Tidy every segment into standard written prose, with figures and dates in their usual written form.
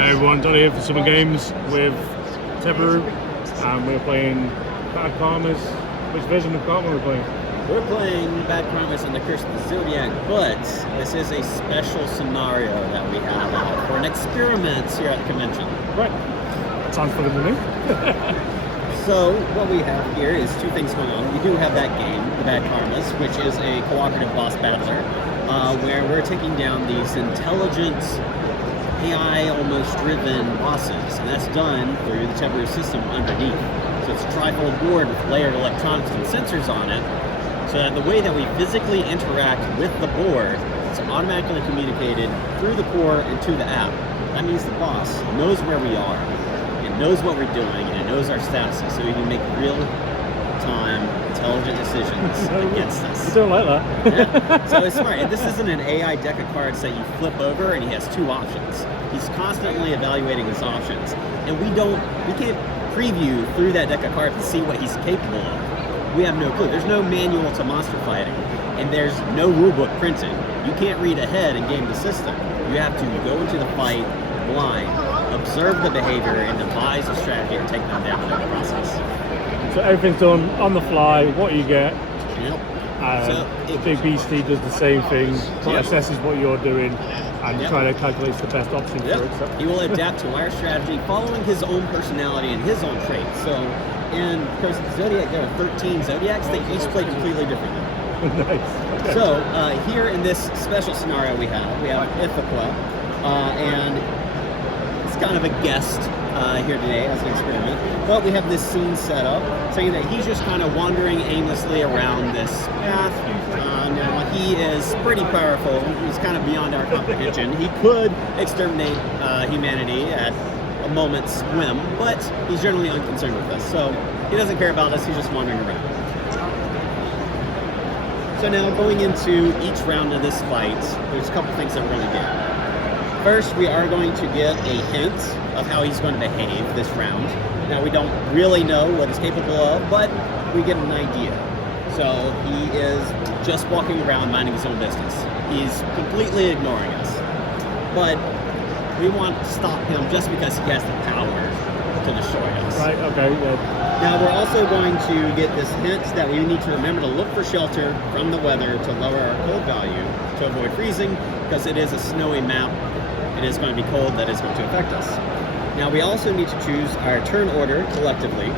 Hey everyone, Johnny here for Summer Games with Tebaru, and we're playing Bad Karmas. Which version of Karma are we playing? We're playing Bad Karmas and the Curse of the Zodiac, but this is a special scenario that we have out for an experiment here at the convention. Right. That sounds fun to me. So what we have here is two things going on. We do have that game, the Bad Karmas, which is a cooperative boss battler, where we're taking down these intelligent AI almost driven bosses, and that's done through the Tebaru system underneath. So it's a trifold board with layered electronics and sensors on it, so that the way that we physically interact with the board is automatically communicated through the core and to the app. That means the boss knows where we are, it knows what we're doing, and it knows our statuses, so we can make real-time, intelligent decisions against us. You don't like that. Yeah. So it's smart. And this isn't an AI deck of cards that you flip over and he has two options. He's constantly evaluating his options. And we can't preview through that deck of cards to see what he's capable of. We have no clue. There's no manual to monster fighting. And there's no rulebook printed. You can't read ahead and game the system. You have to go into the fight blind, observe the behavior, and devise a strategy to take them down in the process. So everything's done on the fly, what you get. Yep. The big beastie does the same thing, assesses what you're doing, and try to calculate the best option for it. So. He will adapt to our strategy following his own personality and his own traits. So in Curse of the Zodiac, there are 13 Zodiacs. They each play completely differently. Nice. Okay. So here in this special scenario we have Ithaca, and it's kind of a guest here today as an experiment. But we have this scene set up saying that he's just kind of wandering aimlessly around this path. Now he is pretty powerful. He's kind of beyond our comprehension. He could exterminate humanity at a moment's whim, but he's generally unconcerned with us. So he doesn't care about us. He's just wandering around. So now going into each round of this fight, there's a couple things that we're going to get. First, we are going to get a hint of how he's going to behave this round. Now, we don't really know what he's capable of, but we get an idea. So he is just walking around minding his own business. He's completely ignoring us. But we want to stop him just because he has the power to destroy us. Right, okay, yeah. Now, we're also going to get this hint that we need to remember to look for shelter from the weather to lower our cold value to avoid freezing, because it is a snowy map. It is going to be cold, that is going to affect us. Now we also need to choose our turn order collectively.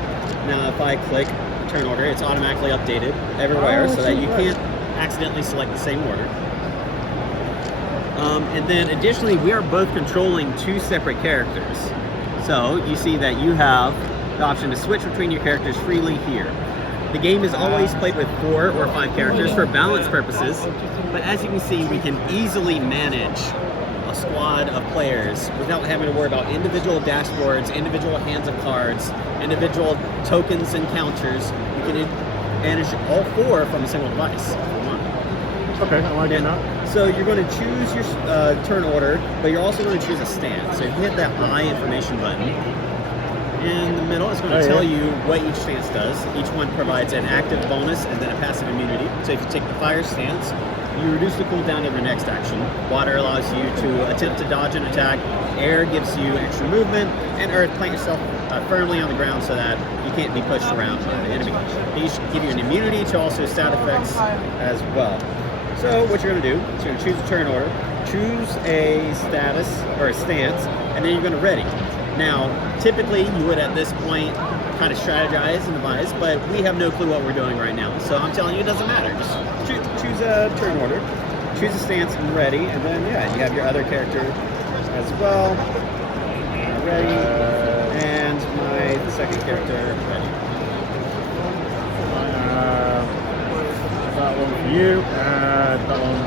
Now if I click turn order, it's automatically updated everywhere so that you can't accidentally select the same order. And then additionally, we are both controlling two separate characters. So you see that you have the option to switch between your characters freely here. The game is always played with 4 or 5 characters for balance purposes, but as you can see, we can easily manage a squad of players without having to worry about individual dashboards, individual hands of cards, individual tokens and counters. You can manage all 4 from a single device. Okay, I like that. So you're going to choose your turn order, but you're also going to choose a stance. So if you hit that I information button, in the middle, it's going to tell you what each stance does. Each one provides an active bonus and then a passive immunity. So if you take the fire stance, you reduce the cooldown of your next action. Water allows you to attempt to dodge an attack. Air gives you extra movement. And Earth, plant yourself firmly on the ground so that you can't be pushed around by the enemy. These give you an immunity to also stat effects as well. So what you're going to do is you're going to choose a turn order, choose a status or a stance, and then you're going to ready. Now, typically you would at this point kind of strategize and devise, but we have no clue what we're doing right now. So I'm telling you, it doesn't matter. Just choose a turn order, choose a stance and ready, and then you have your other character as well. Ready, and my second character ready. That one for you, and that one.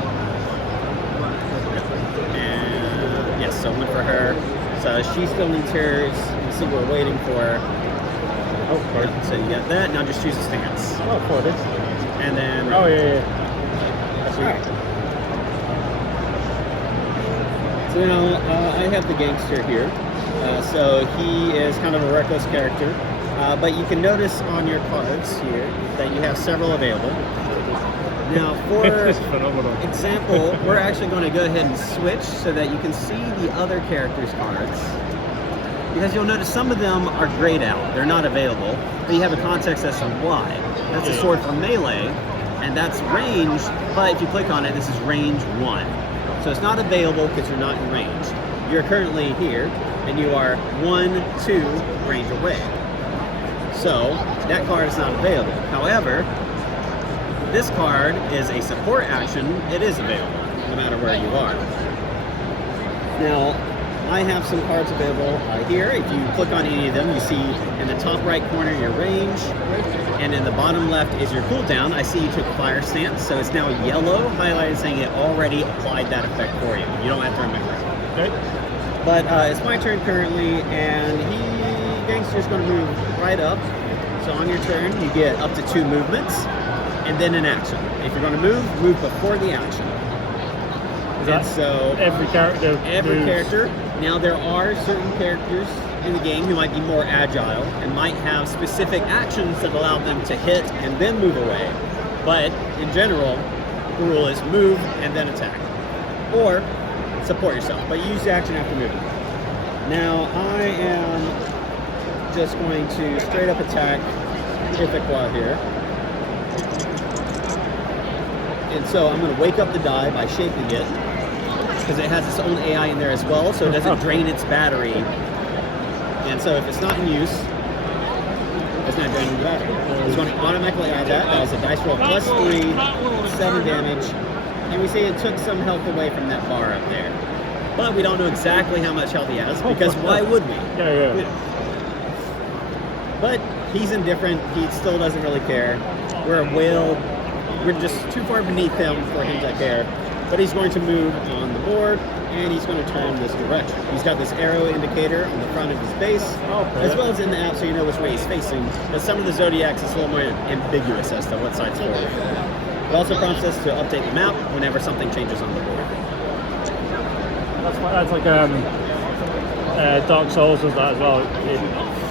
And yes, so one for her. So she still needs hers. You see we're waiting for her. Oh, pardon. So you got that. Now just choose a stance. Oh, for this. And then... Oh, yeah. That's right. So now I have the gangster here. So he is kind of a reckless character. But you can notice on your cards here that you have several available. Now, for It's phenomenal. example, we're actually going to go ahead and switch so that you can see the other characters' cards. Because you'll notice some of them are grayed out. They're not available, but you have a context as to why. That's a sword for melee, and that's range, but if you click on it, this is range 1. So it's not available because you're not in range. You're currently here, and you are 1, 2 range away. So that card is not available. However, this card is a support action. It is available, no matter where you are. Now, I have some cards available here. If you click on any of them, you see in the top right corner your range, and in the bottom left is your cooldown. I see you took Fire Stance, so it's now yellow, highlighted saying it already applied that effect for you. You don't have to remember it. Okay. But it's my turn currently, and Gangster's going to move right up. So on your turn, you get up to 2 movements, and then an action. If you're going to move before the action. And so every character character. Now there are certain characters in the game who might be more agile and might have specific actions that allow them to hit and then move away. But in general, the rule is move and then attack. Or support yourself, but use the action after moving. Now I am just going to straight up attack Ithaca here. And so I'm going to wake up the die by shaking it, because it has its own AI in there as well, so it doesn't drain its battery. And so if it's not in use, it's not draining the battery. It's going to automatically add that. That was a dice roll plus 3, 7 damage. And we see it took some health away from that bar up there. But we don't know exactly how much health he has, because why would we? Yeah. But he's indifferent. He still doesn't really care. We're just too far beneath him for him to care. But he's going to move on the board, and he's going to turn this direction. He's got this arrow indicator on the front of his base, as well as in the app, so you know which way he's facing. But some of the Zodiacs is a little more ambiguous as to what side's forward. It also prompts us to update the map whenever something changes on the board. That's like Dark Souls does that as well. It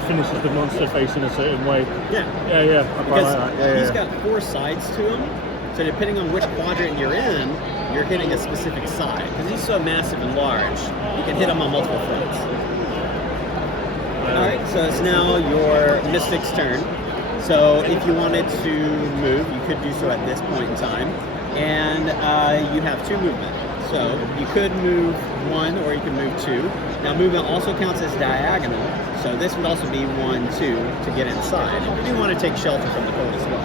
finishes the monster facing a certain way. Yeah. I quite Because like that. he's got 4 sides to him, so depending on which quadrant you're in, you're hitting a specific side. Because he's so massive and large, you can hit him on multiple fronts. Alright, so it's now your Mystic's turn. So if you wanted to move, you could do so at this point in time. And you have 2 movement. So you could move 1 or you can move 2. Now movement also counts as diagonal. So this would also be 1, 2 to get inside. And you do want to take shelter from the cold as well.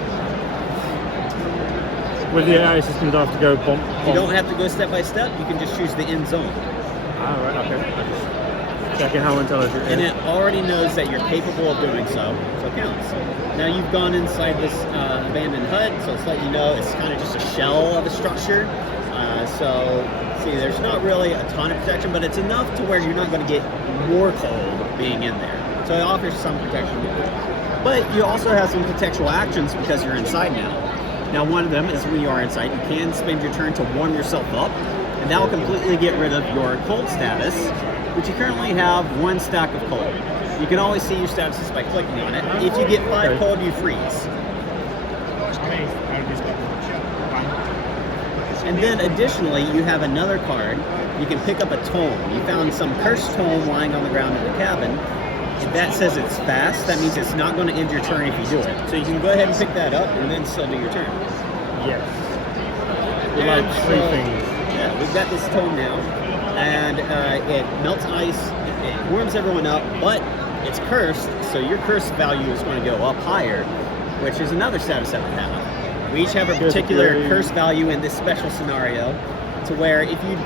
With the AI system, you don't have to go bump. You don't have to go step by step. You can just choose the end zone. Right, okay. Checking how intelligent it And is. it already knows that you're capable of doing so it counts. Now you've gone inside this abandoned hut, so it's letting you know it's kind of just a shell of a structure. So, see, there's not really a ton of protection, but it's enough to where you're not going to get more cold being in there. So it offers some protection. But you also have some contextual actions because you're inside now. Now one of them is when you are inside, you can spend your turn to warm yourself up, and that will completely get rid of your cold status, which you currently have 1 stack of cold. You can always see your statuses by clicking on it. If you get 5 cold, you freeze. And then additionally, you have another card. You can pick up a tome. You found some cursed tome lying on the ground in the cabin. If that says it's fast, that means it's not going to end your turn if you do it. So you can go ahead and pick that up and then still do your turn. Yes. We like 3 things. Yeah, we've got this tome now, and it melts ice, it warms everyone up, but it's cursed, so your curse value is going to go up higher, which is another status that we have. We each have a particular curse value in this special scenario, to where if you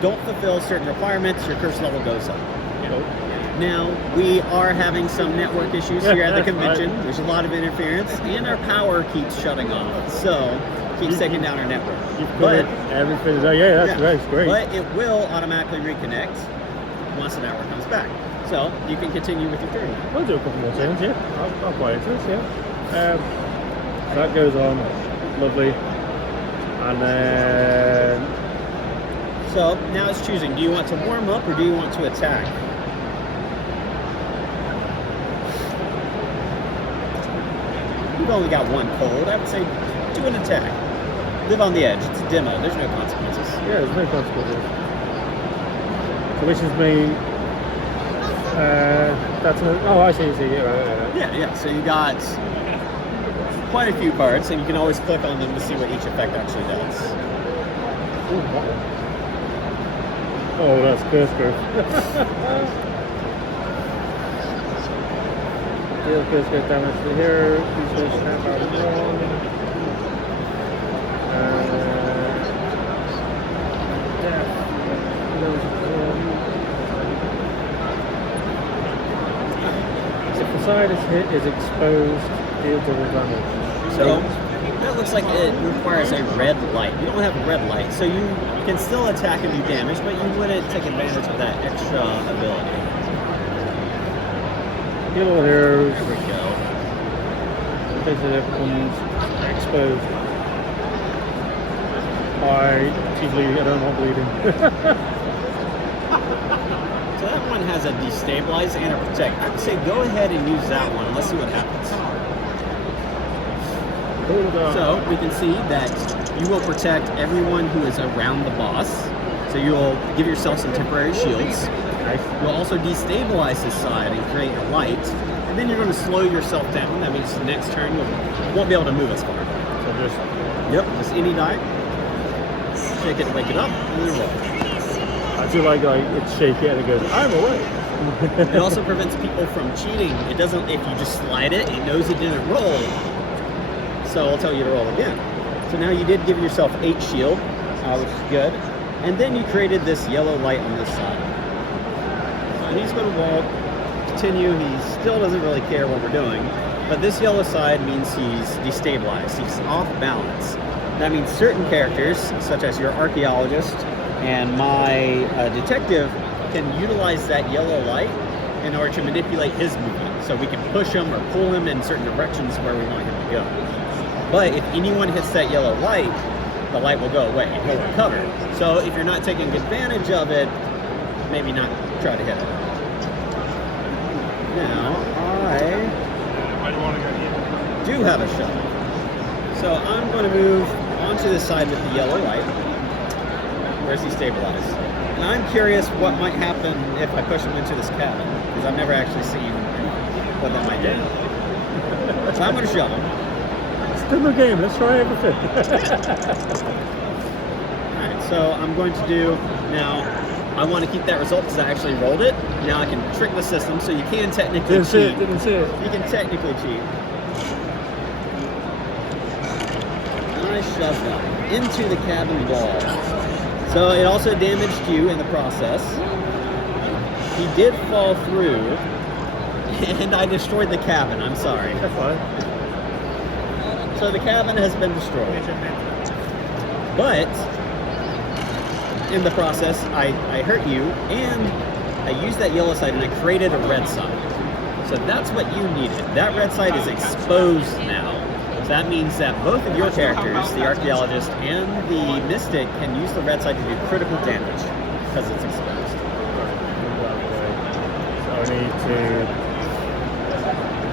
don't fulfill certain requirements, your curse level goes up. Now, we are having some network issues here at the convention. There's a lot of interference, and our power keeps shutting off, so keeps taking down our network. But everything's that's great. But it will automatically reconnect once the network comes back. So you can continue with your turn. We'll do a couple more turns, yeah. I'll play into this, yeah. That goes on, lovely. And then... So now it's choosing, do you want to warm up or do you want to attack? You've only got 1 cold. I would say do an attack. live on the edge. It's a demo. There's no consequences. Yeah, there's no consequences. So which is me. That's oh, I see. Yeah. So you got quite a few cards, and you can always click on them to see what each effect actually does. Ooh, oh, that's curse. Deal curse damage to here. Use this snap out of one. If the side is hit, is exposed, deal double damage. So that looks like it requires a red light. You don't have a red light, so you can still attack and do damage, but you wouldn't take advantage of that extra ability. Yellow arrows. There we go. Basically, it becomes exposed. I don't want bleeding. So that one has a destabilize and a protect. I would say go ahead and use that one. Let's see what happens. So we can see that you will protect everyone who is around the boss. So you'll give yourself some temporary shields. You'll also destabilize this side and create a light. And then you're going to slow yourself down. That means the next turn you won't be able to move as far. So just any die. Shake it, wake it up, and then roll. I feel like it's shaky and it goes, I'm away. It also prevents people from cheating. It doesn't, if you just slide it, it knows it didn't roll. So I'll tell you to roll again. So now you did give yourself 8 shield, which is good. And then you created this yellow light on this side. And he's going to walk, continue. He still doesn't really care what we're doing. But this yellow side means he's destabilized. He's off balance. That means certain characters, such as your archaeologist and my detective, can utilize that yellow light in order to manipulate his movement. So we can push him or pull him in certain directions where we want him to go. But if anyone hits that yellow light, the light will go away and he'll recover. So if you're not taking advantage of it, maybe not try to hit it. Now, I do have a shot. So I'm going to move onto the side with the yellow light. Where's he stabilized? And I'm curious what might happen if I push him into this cabin, because I've never actually seen what that might do. So I'm going to shove him. It's still no game, let's try everything. Alright, so I'm going to do, now, I want to keep that result because I actually rolled it. Now I can trick the system, so you can technically cheat. Didn't see it. You can technically cheat. I shoved him into the cabin wall. So it also damaged you in the process. He did fall through, and I destroyed the cabin. I'm sorry. That's fine. So the cabin has been destroyed. But in the process, I hurt you, and I used that yellow side, and I created a red side. So that's what you needed. That red side is exposed now. That means that both of your characters, the archaeologist and the mystic, can use the red side to do critical damage because it's exposed. So I need to.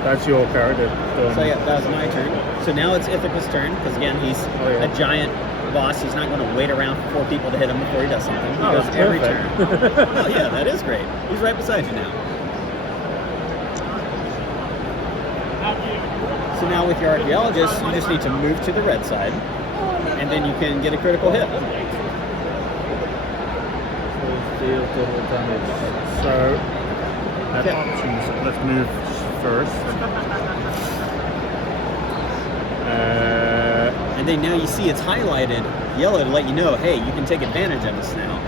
That's your character. So yeah, that was my turn. So now it's Ithaca's turn because again he's a giant boss. He's not going to wait around for 4 people to hit him before he does something. He goes every turn. Oh yeah, that is great. He's right beside you now. So now with your archaeologist, you just need to move to the red side, and then you can get a critical hit. Deal double damage. So, options. Let's move first. And then now you see it's highlighted yellow to let you know, hey, you can take advantage of this now.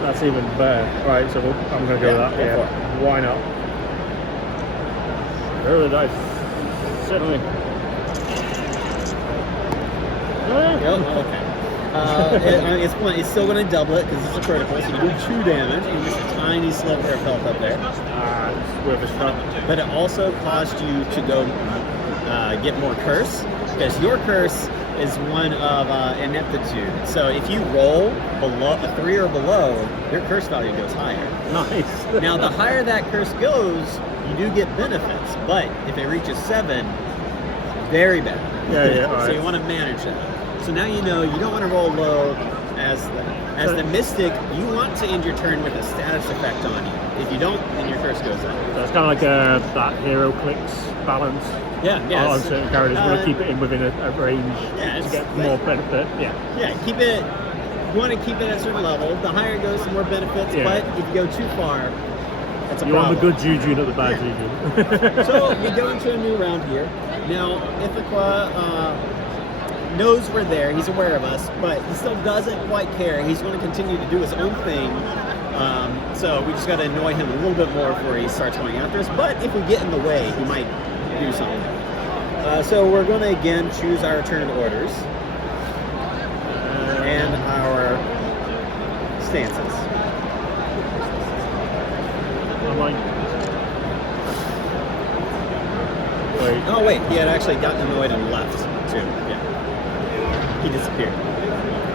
That's even better. Right, so I'm going to go with that. Yeah. Why not? Roll the dice. Certainly. Okay. It's still going to double it because it's a critical, so you do 2 damage. You just a tiny sliver of health up there. It's worth a shot. But it also caused you to go get more curse, because your curse is one of ineptitude. So if you roll below a 3 or below, your curse value goes higher. Nice. Now, the higher that curse goes, you do get benefits, but if it reaches 7, very bad. Yeah, So you want to manage that. So now you know you don't want to roll low as the mystic. You want to end your turn with a status effect on you. If you don't, then your curse goes up. So it's kind of like that hero clicks balance. Yeah. On certain characters, you want to keep it in within a range to get more benefit. Yeah, keep it. You want to keep it at a certain level. The higher it goes, the more benefits. Yeah. But if you go too far, that's a you problem. want the good juju, not the bad juju. So we go into a new round here. Now, Ithaca knows we're there. He's aware of us, but he still doesn't quite care. He's going to continue to do his own thing. So we just got to annoy him a little bit more before he starts going after us. But if we get in the way, he might do something. So we're going to again choose our turn orders and our stances. I'm like, wait. Oh wait, he had actually gotten annoyed and left too. Yeah, he disappeared.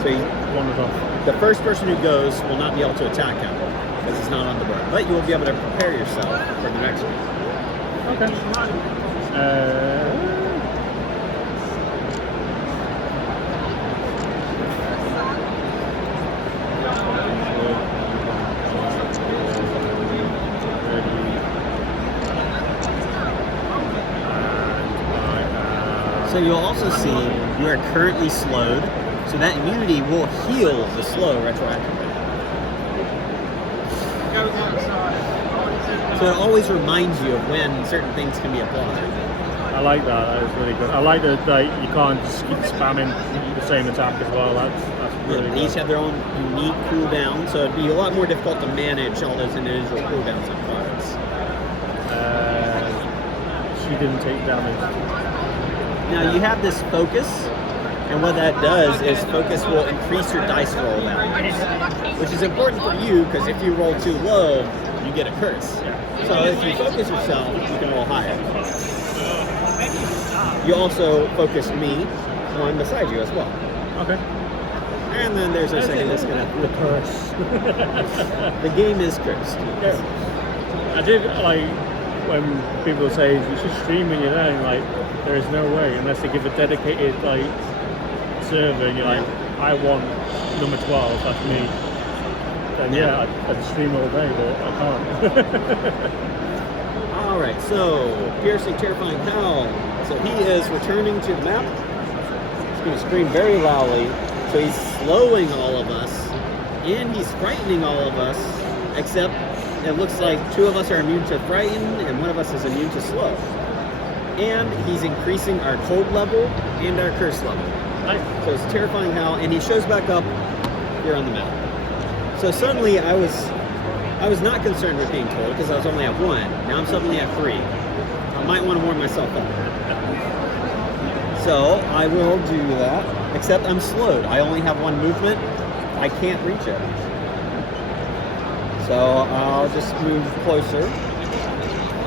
So he Wanders off. the first person who goes will not be able to attack him because he's not on the board. But you will be able to prepare yourself for the next one. Okay. So you'll also see you are currently slowed, so that immunity will heal the slow retroactively. So it always reminds you of when certain things can be applied. I like that. That is really good. I like that you can't just keep spamming the same attack as well. That's really They each good. have their own unique cooldown, so it'd be a lot more difficult to manage all those individual cooldowns on cards. She didn't take damage. Now you have this focus, and what that does is focus will increase your dice roll values, which is important for you because if you roll too low, you get a curse. So if you focus yourself, you can roll higher. You also focus me, one beside you as well. Okay. And then there's our second disconnect. The curse. The game is cursed. Yeah. I did like when people say you should stream when you're there, and like there is no way unless they give a dedicated like server and you're like, I want number 12, that's me. Then yeah, I'd stream all day, but I can't. Alright, so piercing, terrifying howl. So he is returning to the map. He's going to scream very loudly. So he's slowing all of us, and he's frightening all of us, except it looks like 2 of us are immune to frighten, and 1 of us is immune to slow. And he's increasing our cold level and our curse level. Nice. So it's terrifying howl, and he shows back up here on the map. So suddenly I was not concerned with being cold because I was only at 1. Now I'm suddenly at 3. I might want to warm myself up. So I will do that, except I'm slowed. I only have 1 movement. I can't reach it. So I'll just move closer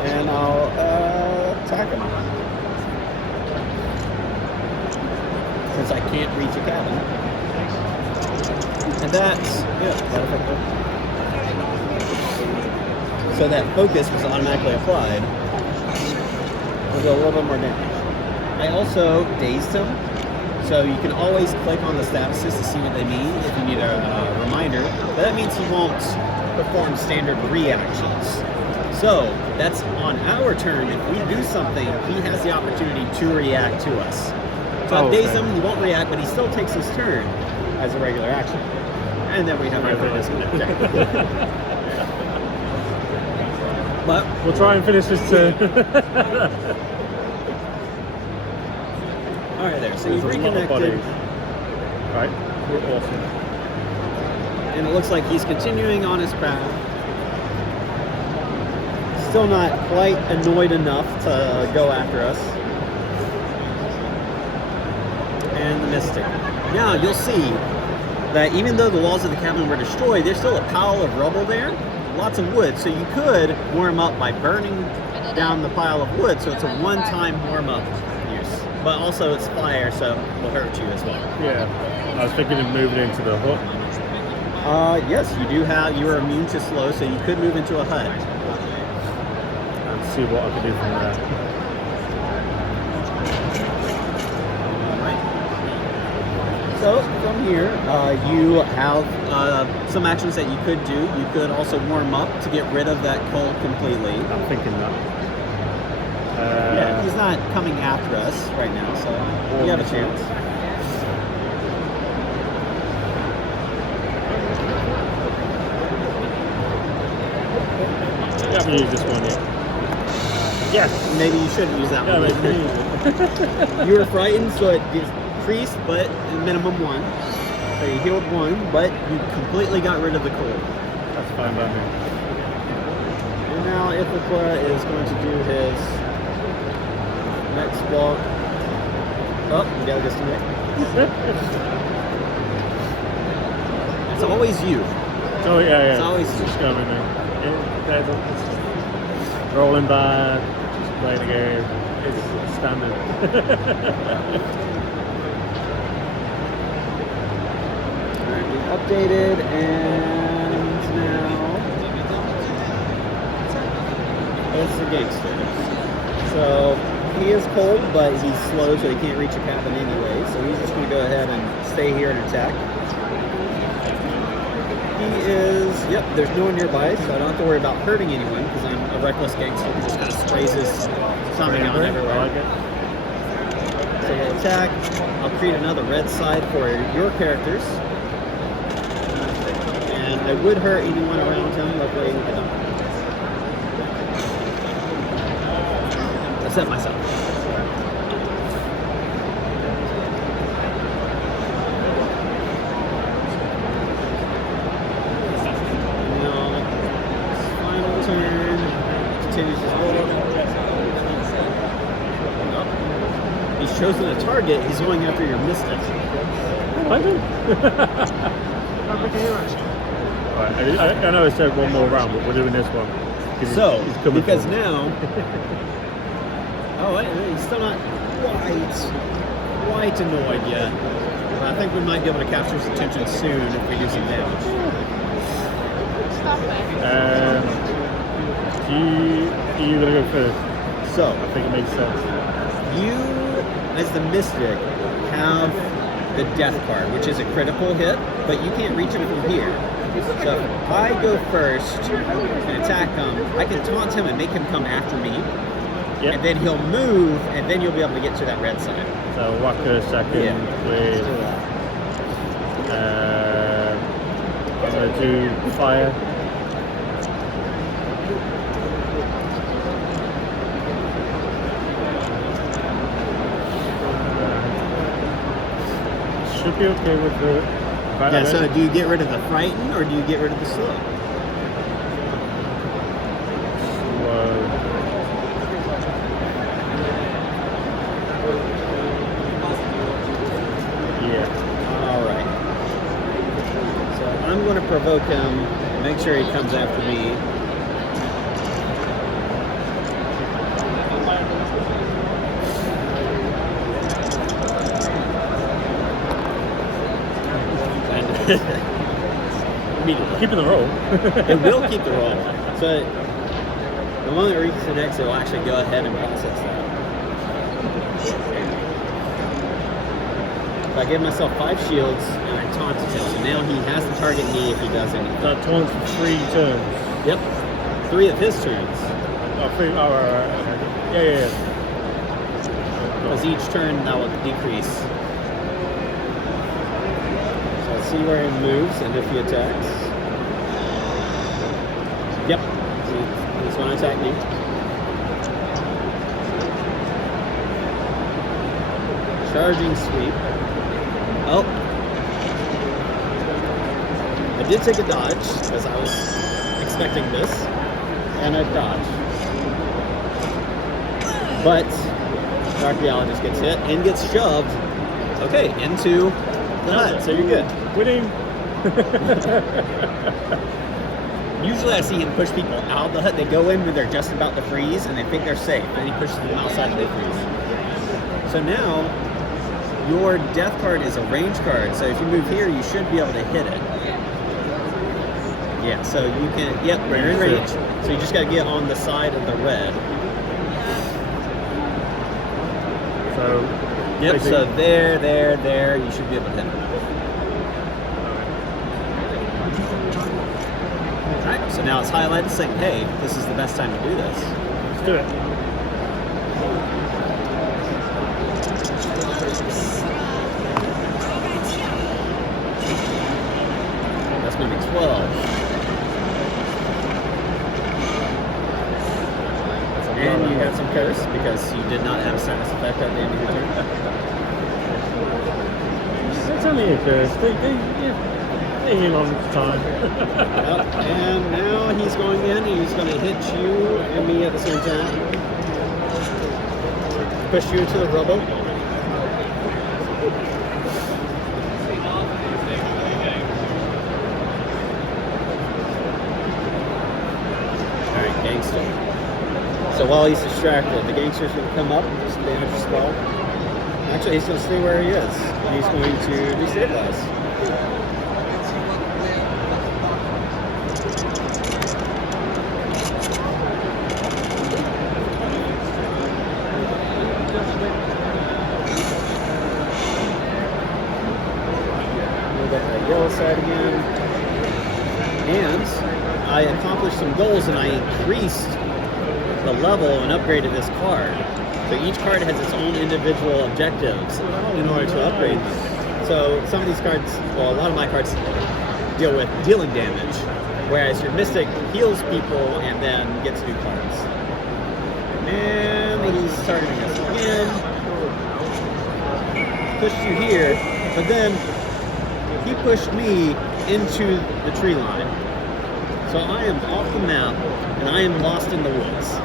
and I'll attack him. Since I can't reach a cabin. And that's good. So that focus was automatically applied. We'll do a little bit more damage. I also dazed him, so you can always click on the statuses to see what they mean if you need a reminder. But that means he won't perform standard reactions. So that's on our turn. If we do something, he has the opportunity to react to us. So I've dazed him, he won't react, but he still takes his turn as a regular action. And then we have our disconnect. But we'll try and finish this turn. Alright there, so you've There's a lot of reconnected. bodies. Right, we're awesome. And it looks like he's continuing on his path. Still not quite annoyed enough to go after us. And the Mystic. Now you'll see that even though the walls of the cabin were destroyed, there's still a pile of rubble there. Lots of wood, so you could warm up by burning down the pile of wood, so it's a one-time warm-up use. But also it's fire, so it will hurt you as well. Yeah, I was thinking of moving into the hut. Yes, you are immune to slow, so you could move into a hut. And see what I could do from there. So from here, you have some actions that you could do. You could also warm up to get rid of that cold completely. I'm thinking that. Yeah, he's not coming after us right now, so you have a chance. You haven't used this one yet. Yes! Maybe you shouldn't use that Yeah, one. maybe use it. You were frightened, so it decreased, but minimum 1. So you healed 1, but you completely got rid of the cold. That's fine by me. And now Ithaca is going to do his next block. Oh, we gotta disconnect. It's always you. Oh yeah. It's always just coming in. Rolling by, just playing the game. It's standard. Alright, we updated, and now it's the gangster. So he is cold, but he's slow, so he can't reach a cabin anyway. So he's just going to go ahead and stay here and attack. He is, yep, there's no one nearby, so I don't have to worry about hurting anyone because I'm a reckless gangster who just kind of sprays his something on everywhere. I like it. So we'll attack. I'll create another red side for your characters. And I would hurt anyone around him, luckily I don't. I set myself. He's chosen a target, he's going after your mystic. I do. Right, I know I said one more round, but we're doing this one. So, because for now... Oh, wait, he's still not quite annoyed yet. But I think we might be able to capture his attention soon if we do some damage. You're going to go first. So, I think it makes sense. you, as the mystic, have the death card, which is a critical hit, but you can't reach him from here. So if I go first and attack him, I can taunt him and make him come after me, Yep. and then he'll move, and then you'll be able to get to that red side. So whack a second with... I'm going to do fire. Should be okay with the... Yeah, so do you get rid of the frighten, or do you get rid of the slow? Yeah. Alright. So I'm going to provoke him, make sure he comes after me. Keeping the roll. It will keep the roll. So the moment it reaches the next, it will actually go ahead and process that. So I give myself 5 shields and I taunted him. So now he has to target me if he does anything. That taunts for 3 turns. Yep. 3 of his turns. Oh, 3. Oh, right. Yeah. Because each turn that will decrease. So I'll see where he moves and if he attacks. Yep. So he's going to attack me. Charging sweep. Oh. I did take a dodge because I was expecting this. And I dodged. But the archaeologist gets hit and gets shoved. Okay, into the hut. So you're good. Winning. Usually I see him push people out of the hut. They go in when they're just about to freeze and they think they're safe. Then he pushes them outside and they freeze. So now, your death card is a range card. So if you move here, you should be able to hit it. Yeah, so you can, yep, you're in range. So you just got to get on the side of the red. So, yep, so there, you should be able to hit it. So now it's highlighted saying, hey, this is the best time to do this. Let's do it. That's going to be 12. And you got some curse because you did not have a status effect at the end of your turn. It's only a curse. They hang on to time. Yep. And now he's going in. He's going to hit you and me at the same time. Push you into the rubble. Alright, gangster. So while he's distracted, the gangster's going to come up and just damage the spell. Actually, he's going to stay where he is. And he's going to destabilize. We'll get that yellow side again. And I accomplished some goals and I increased the level and upgraded this card. So each card has its own individual objectives in order to upgrade them. So some of these cards, well, a lot of my cards deal with dealing damage, whereas your Mystic heals people and then gets new cards. And he's targeting us again. Pushed you here, but then he pushed me into the tree line. So I am off the map and I am lost in the woods.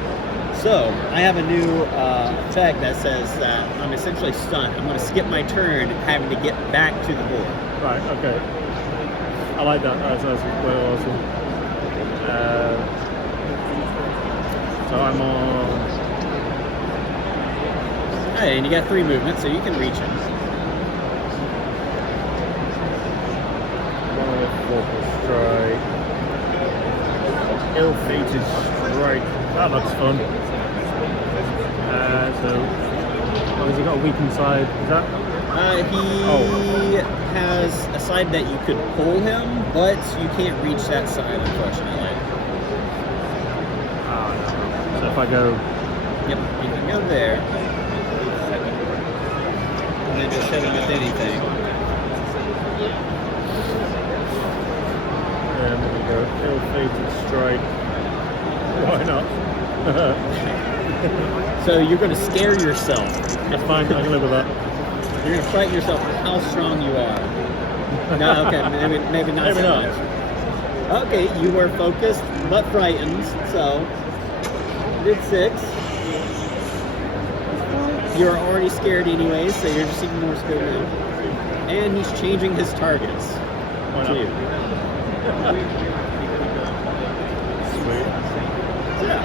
So I have a new effect that says that I'm essentially stunned. I'm going to skip my turn having to get back to the board. Right, okay. I like that. That's quite awesome. So I'm on... Hey, and you got 3 movements, so you can reach him. Strike. Ill-fated strike. That looks fun. So, oh, has he got a weakened side? Is that? He has a side that you could pull him, but you can't reach that side, unfortunately. No. So if I go... Yep, you can go there. And then just hit him with anything. And there we go. Ill-fated strike. Why not? So you're going to scare yourself. That's fine, I can live with that. You're going to frighten yourself with how strong you are. No, okay, maybe not maybe so not. much. Okay, you were focused but frightened, so did 6. You're already scared anyways, so you're just even more scared now. And he's changing his targets to you. Sweet. Yeah.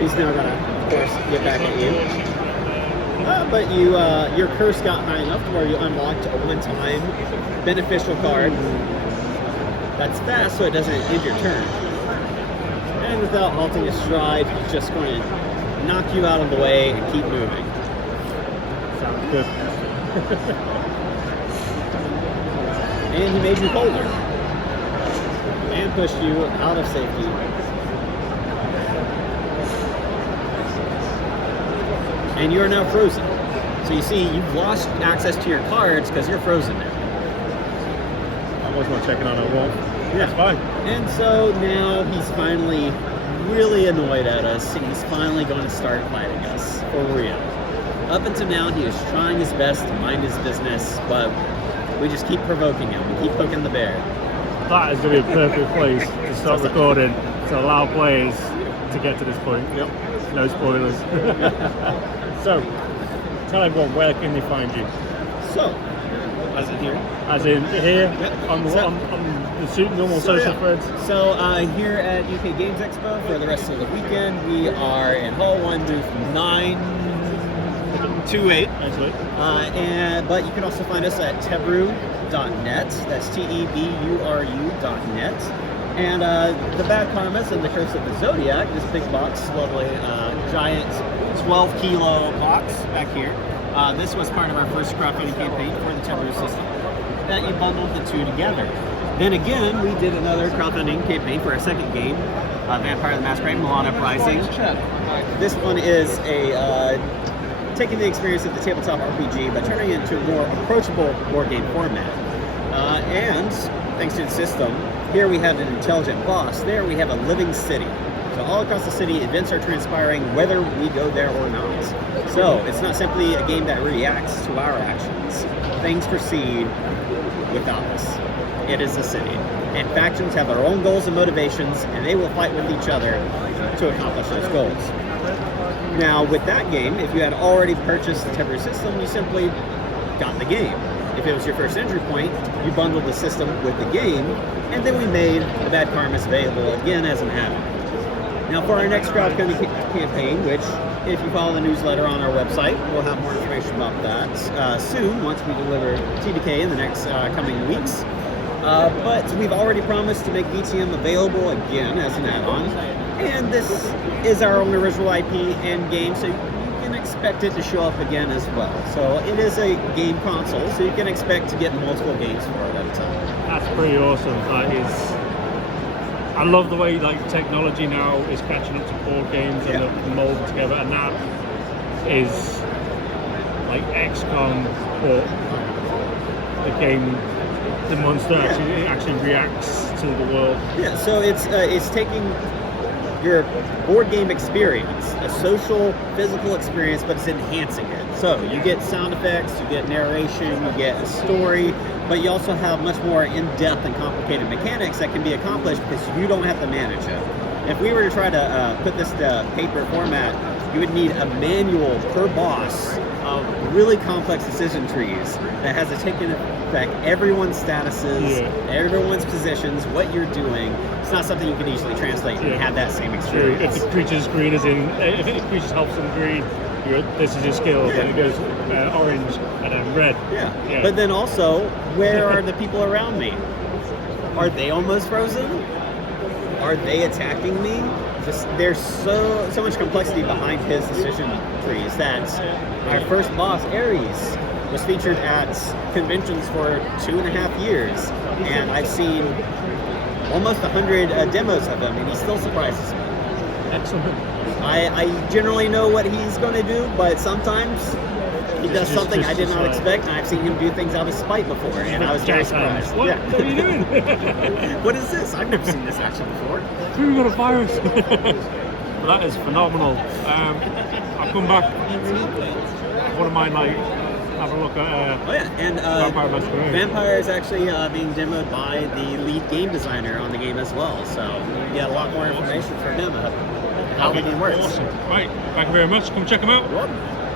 He's now gonna, of course, get back at you. But your curse got high enough to where you unlocked a one-time beneficial card. That's fast, so it doesn't end your turn. And without halting a stride, he's just going to knock you out of the way and keep moving. Sounds good. And he made you colder. And pushed you out of safety. And you are now frozen. So you see, you've lost access to your cards because you're frozen now. I was not checking on a wall. Yeah, That's fine. And so now he's finally really annoyed at us, and he's finally going to start fighting us for real. Up until now, he is trying his best to mind his business, but we just keep provoking him. We keep poking the bear. That is going to be a perfect place to start recording to allow players to get to this point. Yep. No spoilers. So, tell everyone, where can they find you? So, as in here? As in here, Yep. on the normal social threads? So, here at UK Games Expo for the rest of the weekend, we are in Hall 1, booth 928. But you can also find us at tebru.net. That's TEBURU.net. And the Bad Karmas and the Curse of the Zodiac, this big box, lovely, giant 12 kilo box back here. This was part of our first crowdfunding campaign for the Tebru system, that you bundled the two together. Then again, we did another crowdfunding campaign for our second game, Vampire the Masquerade: Milan Uprising. This one is a taking the experience of the tabletop RPG but turning it into a more approachable board game format. And thanks to the system, here we have an intelligent boss. There we have a living city. So all across the city, events are transpiring whether we go there or not. So it's not simply a game that reacts to our actions. Things proceed without us. It is a city. And factions have their own goals and motivations, and they will fight with each other to accomplish those goals. Now, with that game, if you had already purchased the temporary system, you simply got the game. If it was your first entry point, you bundled the system with the game, and then we made the Bad Karmas available again as an add-on. Now, for our next crowdfunding campaign, which, if you follow the newsletter on our website, we'll have more information about that soon, once we deliver TDK in the next coming weeks. But we've already promised to make VTM available again as an add-on. And this is our own original IP and game, so you can expect it to show up again as well. So it is a game console, so you can expect to get multiple games for it at a time. That's pretty awesome. That is. I love the way like technology now is catching up to board games and they're molded together, and that is like XCOM, but the game, the monster actually reacts to the world. Yeah, so it's taking your board game experience, a social, physical experience, but it's enhancing it. So you get sound effects, you get narration, you get a story, but you also have much more in-depth and complicated mechanics that can be accomplished because you don't have to manage it. If we were to try to put this to paper format, you would need a manual per boss of really complex decision trees that has to take into effect everyone's statuses, everyone's positions, what you're doing. It's not something you can easily translate and have that same experience. If the creature's green is in, if the creature's helps in green, this is your skill, then it goes orange and then red. Yeah. But then also, where are the people around me? Are they almost frozen? Are they attacking me? Just there's so much complexity behind his decision trees that our first boss, Ares, was featured at conventions for 2.5 years, and I've seen almost 100 demos of him, and he still surprises me. Excellent. I generally know what he's going to do, but sometimes he does something I did not expect, and I've seen him do things out of spite before, and I was very surprised. What are you doing? What is this? I've never seen this action before. Who got a virus? Well, that is phenomenal. I'll come back. What am I like? Have a look at Vampire Masquerade. Vampire is actually being demoed by the lead game designer on the game as well, so you get a lot more information from him about how the game works. Awesome. Right, thank you very much. Come check them out. You're welcome.